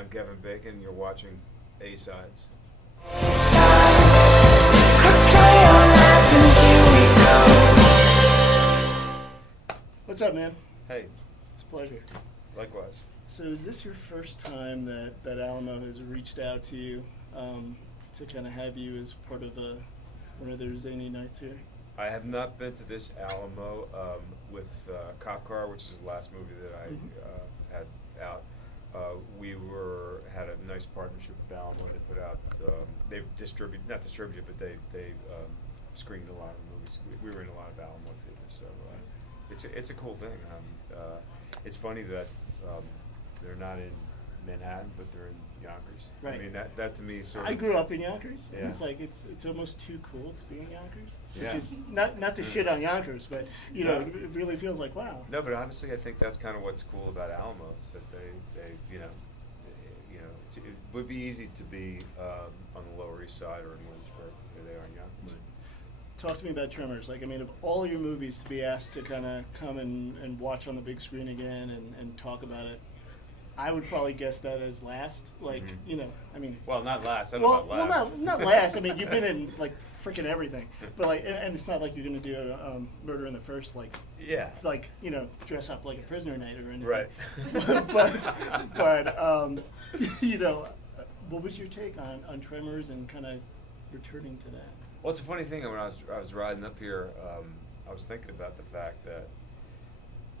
I'm Kevin Bacon, and you're watching A-Sides. What's up, man? Hey, It's a pleasure. likewise. So is this your first time that Alamo has reached out to you to kind of have you as part of one of their zany nights here? I have not been to this Alamo with Cop Car, which is the last movie that I had out. We had a nice partnership with Alamo. They put out, they not distributed, but they screened a lot of movies. We were in a lot of Alamo theaters, so it's a cool thing. It's funny that they're not in Manhattan, but they're in Yonkers. Right. I mean, that to me sort of. I grew up in Yonkers. Yeah. And it's like it's almost too cool to be in Yonkers, which Yeah. is not to shit on Yonkers, but you know, it really feels like wow. No, but honestly, I think that's kind of what's cool about Alamo is that they it would be easy to be on the Lower East Side or in Williamsburg. Here they are in Yonkers. Talk to me about Tremors. Like, I mean, of all your movies to be asked to kind of come and watch on the big screen again and talk about it, I would probably guess that as last. Like, you know, I mean. Well, not last. I don't know about last. Not last. I mean, you've been in like freaking everything. But like, and it's not like you're gonna do Murder in the First, like. Yeah. Like, you know, dress up like a prisoner night or anything. Right. but you know, what was your take on Tremors and kind of returning to that? Well, it's a funny thing. When I was riding up here, I was thinking about the fact that,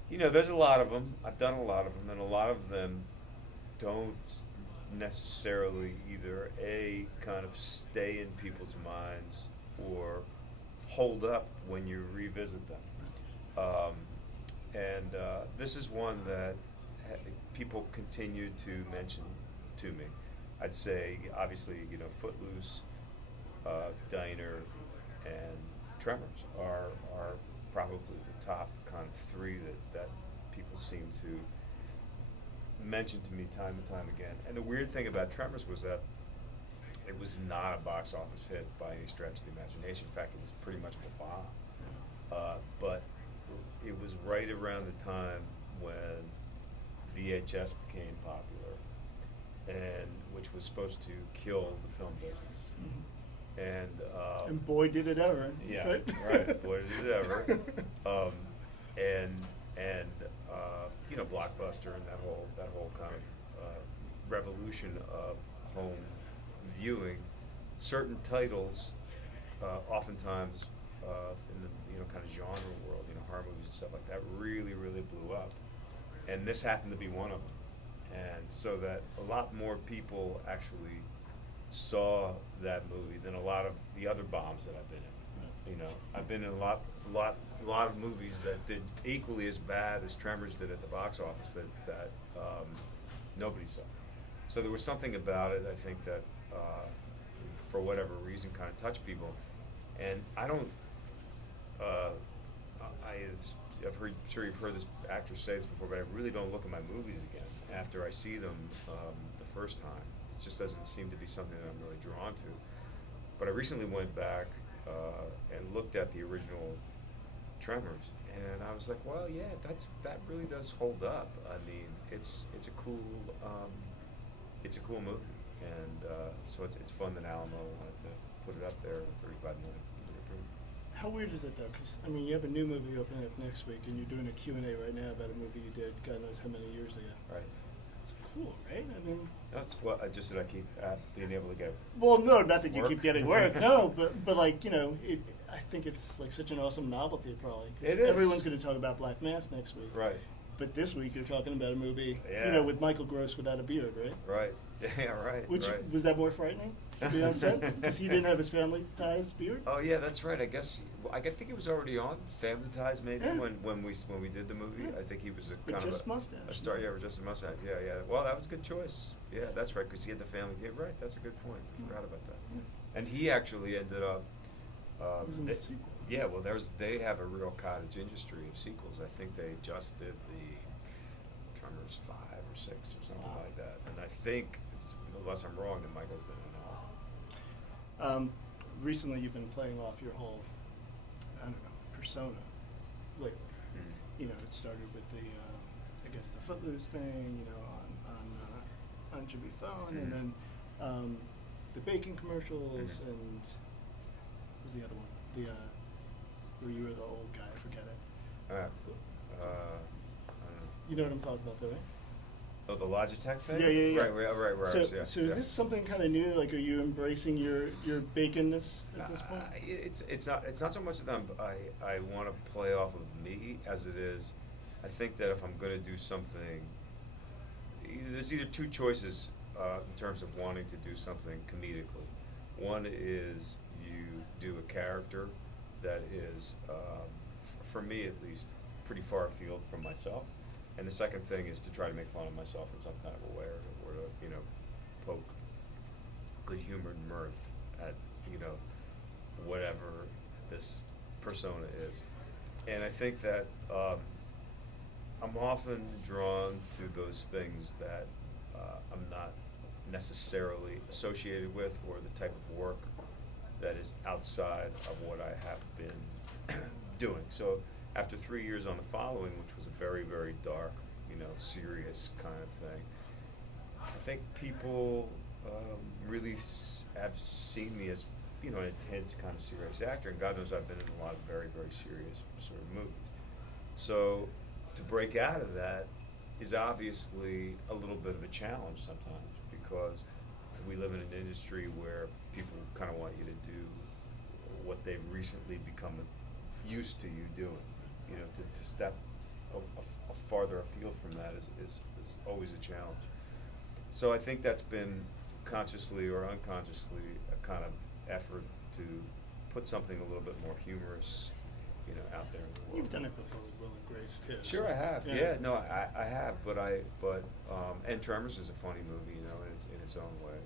you know, there's a lot of them. I've done a lot of them, and a lot of them don't necessarily either kind of stay in people's minds or hold up when you revisit them. And this is one that people continue to mention to me. I'd say, obviously, you know, Footloose, Diner, and Tremors are probably the top kind of three that people seem to mention to me time and time again. And the weird thing about Tremors was that it was not a box office hit by any stretch of the imagination. In fact, it was pretty much a bomb. But it was right around the time when VHS became popular, and which was supposed to kill the film business. And boy, did it ever. Yeah, right. Boy, did it ever. And you know, Blockbuster and that whole kind of revolution of home viewing. Certain titles, oftentimes in the kind of genre world, horror movies and stuff like that, really blew up. And this happened to be one of them. And so that a lot more people actually saw that movie than a lot of the other bombs that I've been in. You know, I've been in a lot of movies that did equally as bad as Tremors did at the box office that nobody saw. So there was something about it, I think, that for whatever reason kind of touched people. And I don't. I'm sure you've heard this actor say this before, but I really don't look at my movies again after I see them the first time. It just doesn't seem to be something that I'm really drawn to. But I recently went back and looked at the original Tremors, and I was like, well, yeah, that really does hold up. I mean, it's a cool movie, and so it's fun that Alamo wanted to put it up there with 35 million. How weird is it though? Because I mean, you have a new movie opening up next week, and you're doing a Q&A right now about a movie you did, God knows how many years ago. Right. It's cool, right? I mean. That's what I just said. I keep being able to get. Well, no, not that you work. keep getting work. No, but like, you know, I think it's like such an awesome novelty, probably. 'Cause It is. Everyone's going to talk about Black Mass next week. Right. But this week you're talking about a movie, Yeah. you know, with Michael Gross without a beard, right? Right. Yeah. Right. Which right. was that more frightening to be on set because he didn't have his family ties beard. Oh yeah, that's right. I think he was already on Family Ties maybe Yeah. when we did the movie. Yeah. I think he was a But kind just of mustache. a star. Yeah, with just a mustache. Yeah. Well, that was a good choice. Yeah, that's right, because he had the family. Yeah, right. That's a good point. I forgot about that. Yeah. And he actually ended up. It was in the sequel. Yeah, well, they have a real cottage industry of sequels. I think they just did the Tremors 5 or 6 or something Wow. like that. And I think, unless I'm wrong, that Michael's been in all. Recently, you've been playing off your whole, I don't know, persona lately. You know, it started with the, I guess, the Footloose thing. You know, on should be fun, and then the bacon commercials, and what was the other one? The where you were the old guy, I forget it. I don't know. You know what I'm talking about, though, right? Oh, the Logitech thing? Yeah. Right. So, yeah, so is yeah. this something kind of new? Like, are you embracing your baconness at this point? It's not so much that I want to play off of me as it is. I think that if I'm going to do something, there's either two choices in terms of wanting to do something comedically. One is you do a character that is, for me at least, pretty far afield from myself. And the second thing is to try to make fun of myself in some kind of a way, or to poke good-humored mirth at, whatever this persona is. And I think that I'm often drawn to those things that I'm not necessarily associated with, or the type of work that is outside of what I have been doing. So after 3 years on the following, which was a very, very dark, serious kind of thing, I think people really have seen me as, an intense kind of serious actor, and God knows I've been in a lot of very, very serious sort of movies. So to break out of that is obviously a little bit of a challenge sometimes, because we live in an industry where people kind of want you to do what they've recently become used to you doing. To step a farther afield from that is always a challenge. So I think that's been consciously or unconsciously a kind of effort to put something a little bit more humorous, out there in the world. You've done it before with Will and Grace too. Sure, I have. Yeah, no, I have, but and Tremors is a funny movie, in its own way.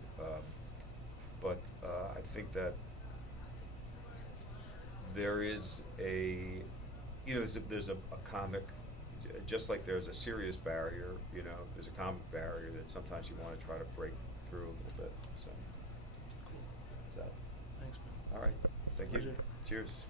But I think that there is there's a comic, just like there's a serious barrier, there's a comic barrier that sometimes you want to try to break through a little bit. So, Cool. that's that. Thanks, man. All right. Thank you. Pleasure. Cheers.